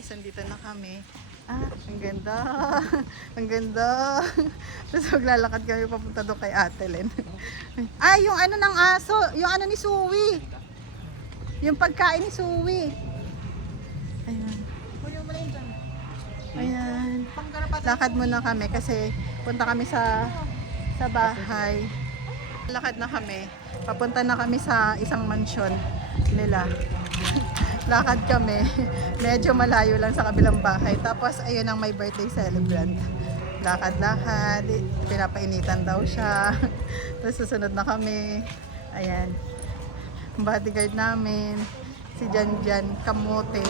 guys, andito na kami. Ang ganda. Ang ganda. Tapos maglalakad kami papunta doon kay Ate Len. Yung ano ng aso, yung ano ni Suwi. Yung pagkain ni Suwi. Ayan. Ayan. Lakad muna kami kasi punta kami sa bahay. Lakad na kami. Papunta na kami sa isang mansyon nila. Lakad kami. Medyo malayo lang sa kabilang bahay. Tapos ayun ang my birthday celebrant. Lakad-lakad. Pinapainitan daw siya. Tapos susunod na kami. Ayan. Ang bodyguard namin. Si Janjan Kamote.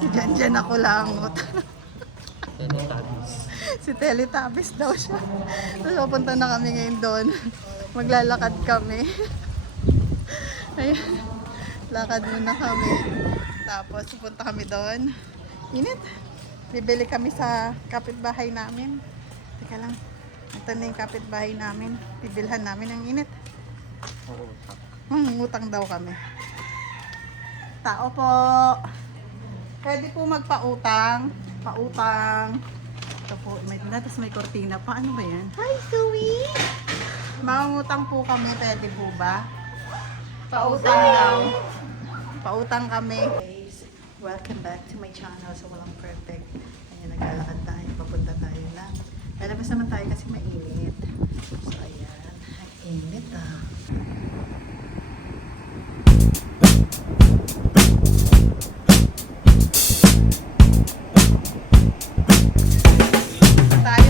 Si Janjan ako langot. Si Teletubbies daw siya. Tapos pupunta na kami ngayon doon. Maglalakad kami. Ayan. Lakad muna kami. Tapos pupunta kami doon. Init. Bibili kami sa kapitbahay namin. Teka lang. Ito na yung kapitbahay namin. Bibilhan namin ang init. Utang daw kami. Tao po. Pwede po magpautang. Pautang. Ito po. Tapos may kortina pa. Ano ba yan? Hi, sweet! Mangutang po kami. Pwede po ba? Pautang daw. Pautang kami. Guys, welcome back to my channel. So, walang perfect. Ayan, naglalakad tayo. Papunta tayo na. Lalabas naman tayo kasi mainit. So, ayan. Ang init tayo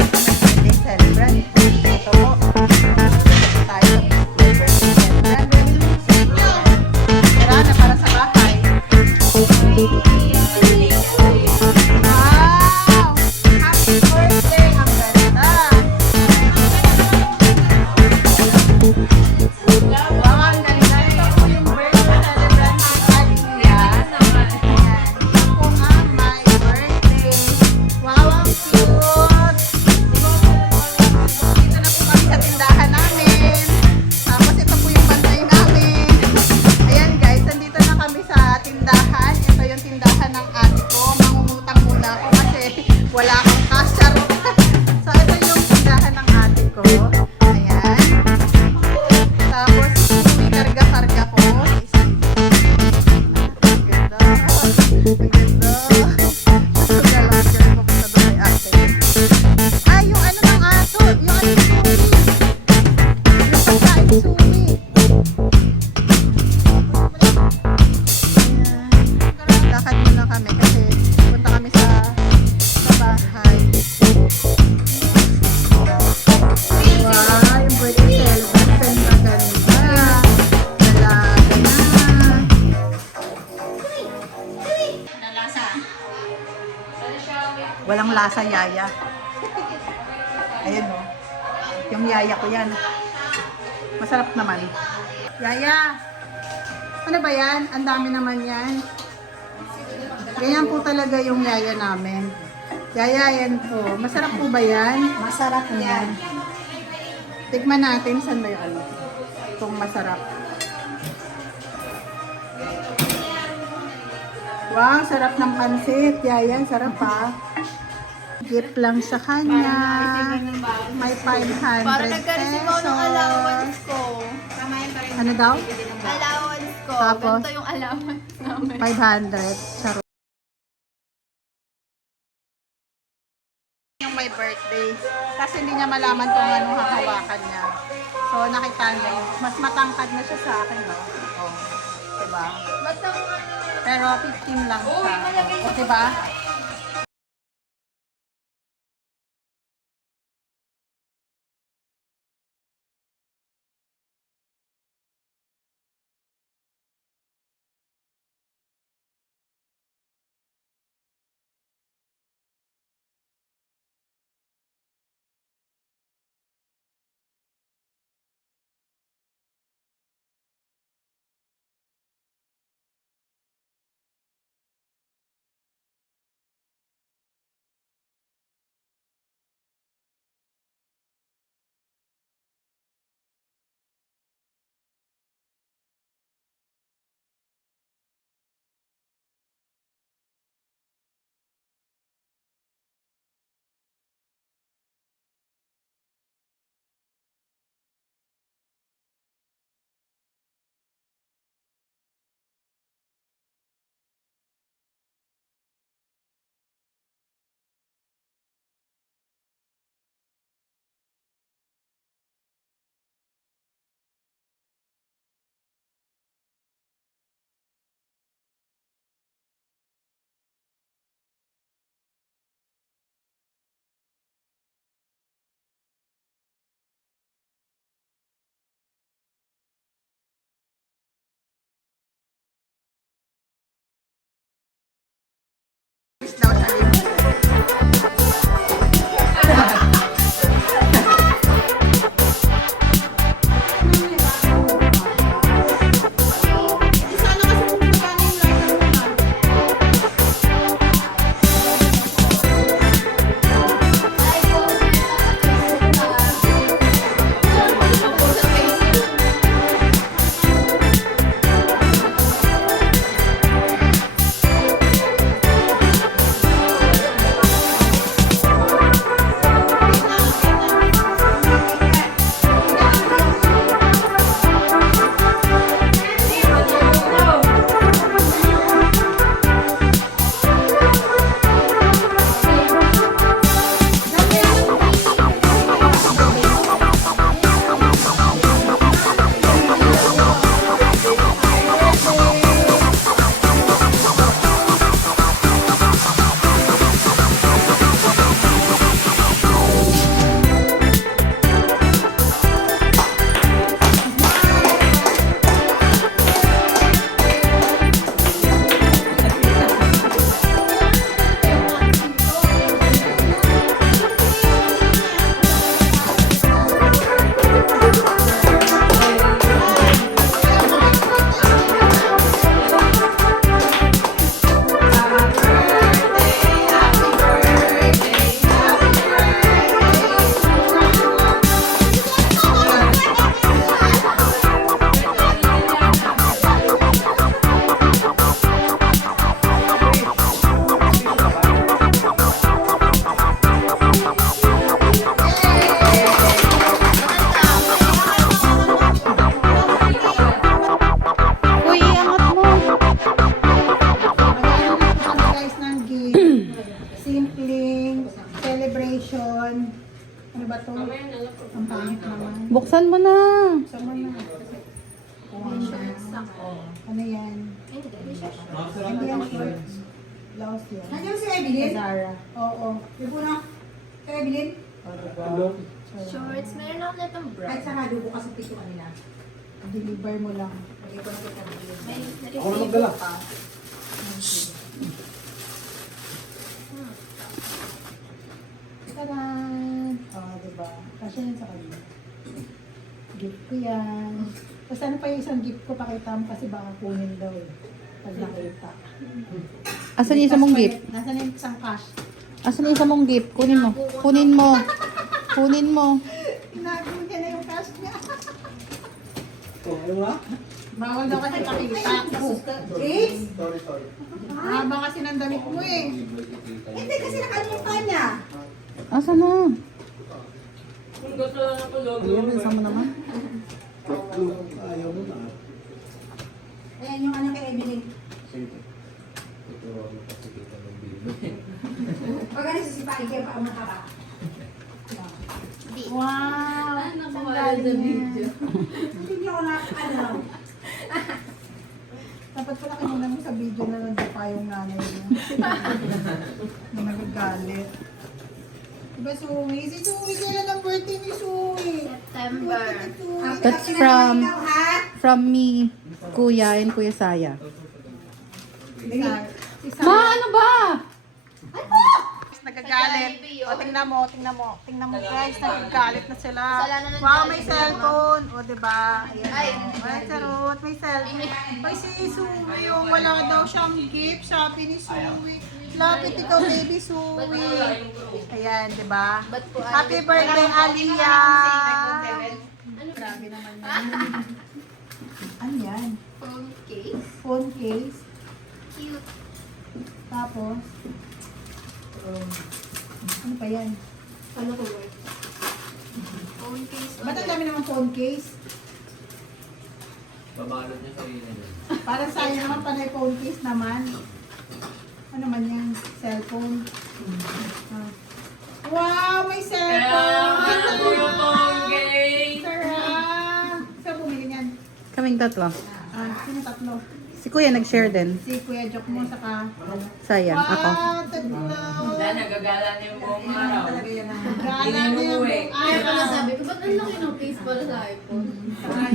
sa my birthday celebrant. Ito po. Tayo sa my birthday celebrant. Tira na para sa bahay. Wow! Happy birthday! Ang ganda! Wow, ang ganda. Ito po yung birthday celebrant ng Aliyah. Ayan. Ito po ang my birthday. Wow, ang cute! Dito na po kami sa tindahan namin. Tapos ito po yung bantay namin. Ayan guys, nandito na kami sa tindahan. Ito yung tindahan ng ate ko. Mangungutang muna ako kasi wala akong cash. So ito yung tindahan ng ate ko. Ayan. Tapos may karga-karga ko. Ang ganda. Ang ganda. Maglalakad kami papunta doon kay ate. Yung ano ng aso. Yung ano ni Suwi. Yung pagkain ni Suwi. Ayan. Lakad muna kami kasi punta kami sa bahay. Wow, yung birthday celebrant. Ganda, ganda. Dalaga na. Walang lasa, yaya. Ayan o. Yung yaya ko yan. Masarap naman. Yaya! Ano ba yan? Ang dami naman yan. Ganyan po talaga yung yaya namin. Yaya, yan po. Masarap po ba yan? Masarap yan. Tikman natin. Saan ba yung ano? Itong masarap. Wow, sarap ng pansit. Yaya, sarap ha. Gift lang sa kanya. May 500 Para nagka-receive ako ng allowance pesos. ko. Ano daw? Allowance ko. Tapos? Ganito yung allowance namin. 500. Charot. Yung may birthday. Kasi hindi niya malaman kung anong hahawakan niya. So nakita niya, mas matangkad na siya sa akin, no? Oh, diba? Pero 15 lang siya. O, diba? simpleng celebration. Ano ba to? Ang pangit naman. Buksan mo na. Sa mga ano yan? Hindi yan shorts. Blouse yan. Nandiyan si Evelyn? Zara. Oo. Yung po na, kay Evelyn? Shorts. Meron ako na itong brown. Kahit sa halubo ka sa pito kanila. Deliver mo lang. May resibo pa. Taran! Oh, diba? Kasi yan sa kanya. Gift ko yan. Tapos ano pa yung isang gift ko, pakita mo kasi baka kunin daw eh. Pag nakita. Asan yung isa mong gift? Nasaan yung isang cash? Asan yung isa mong gift? Kunin mo. Kunin mo. Kunin mo. Tinago niya na yung cash niya. Bawal daw kasi pakita. James? Haba kasi ng damit mo eh. Hindi kasi nakalimutan niya. Asan na? Ayan yung ano kay Evelyn. Pag ano sisipain kayo pa ang mataba. Wow! Nakuha sa video. Hindi ako na, ano, Dapat pala kanina mo sa video na nandun pa yung nanay niya. Na nagagalit. Diba Suwi? Si Suwi, kailan ang birthday ni Suwi? September. ang That's pinakinabangan from- ikaw, ha? From me, Kuya and Kuya Saya. Si Ma, ano ba? Nagagalit. O, tingnan mo, tingnan mo. Tingnan mo guys, nagagalit na sila. Kasalanan ng Wow, may Jollibee, cellphone. O, diba? Ayan. Ay. Ay, sarot, may cellphone. Ay, si Suwi, yung wala daw siyang gift. Sabi ni Suwi. Lapit ikaw, baby Suwi. Ayan, diba? Ba't po Happy birthday, Aliyah! Grabe naman yan. Ano yan? Phone case? Phone case. Cute. Tapos, ano pa yan? Ano ko work? Phone case. Ba't ang dami naman phone case? Babalot niya sarili niya. Parang sayang naman panay phone case naman. Ano man yan? Cellphone. Ah. Wow! May cellphone! Sarap! Saan bumili niyan? Kaming tatlo. Sino tatlo? Si Kuya nag-share din. Si Kuya Jok mo, saka... Saya, ako. Wow! Tatlo! Nagagala niya yung buong araw. Talaga yan ang Gala niya yung buong Kaya pala araw. sabi ko, ba't ang laki ng case pala sa iPhone? Ay,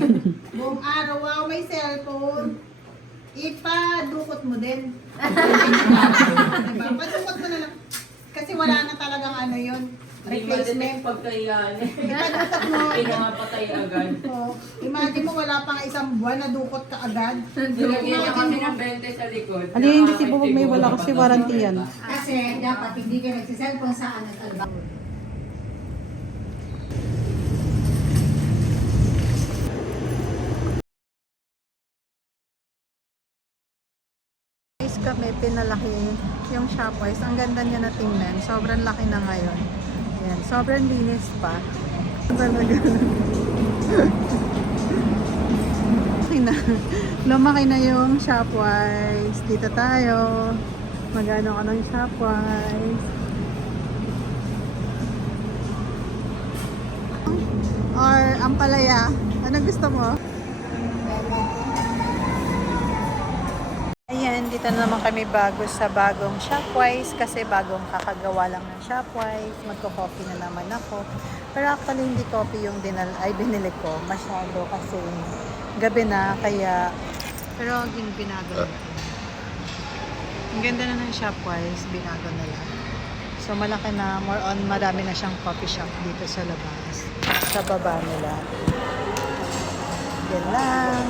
buong araw. Wow! May cellphone. Ipadukot mo din. Diba? Padukot mo na lang. Kasi wala na talagang ano yun. Replacement. Pagkayaan. Ipadukot mo. Pinangapatay agad. Oh, imagine mo wala pang isang buwan na dukot ka agad. Nilagyan niya kasi ng 20 sa likod. Ano yung hindi si Bubog may wala kasi warranty yan. Kasi dapat hindi ka nagsiselfone saan at alba. Guys, kami pinalaki yung Shopwise. Ang ganda niya na tingnan. Sobrang laki na ngayon. Ayan, sobrang linis pa. Talaga. Lumaki na. Lumaki na yung Shopwise. Dito tayo. Magano ka ng Shopwise. Or ampalaya. Ano gusto mo? Ayan, dito na naman kami bago sa bagong Shopwise kasi bagong kakagawa lang ng Shopwise. Magko-coffee na naman ako. Pero actually hindi coffee yung binili ko. Masyado kasi gabi na kaya pero yung binago na. Ang ganda na ng Shopwise, binago na lang. So malaki na, more on marami na siyang coffee shop dito sa labas. Sa baba nila. Yan lang.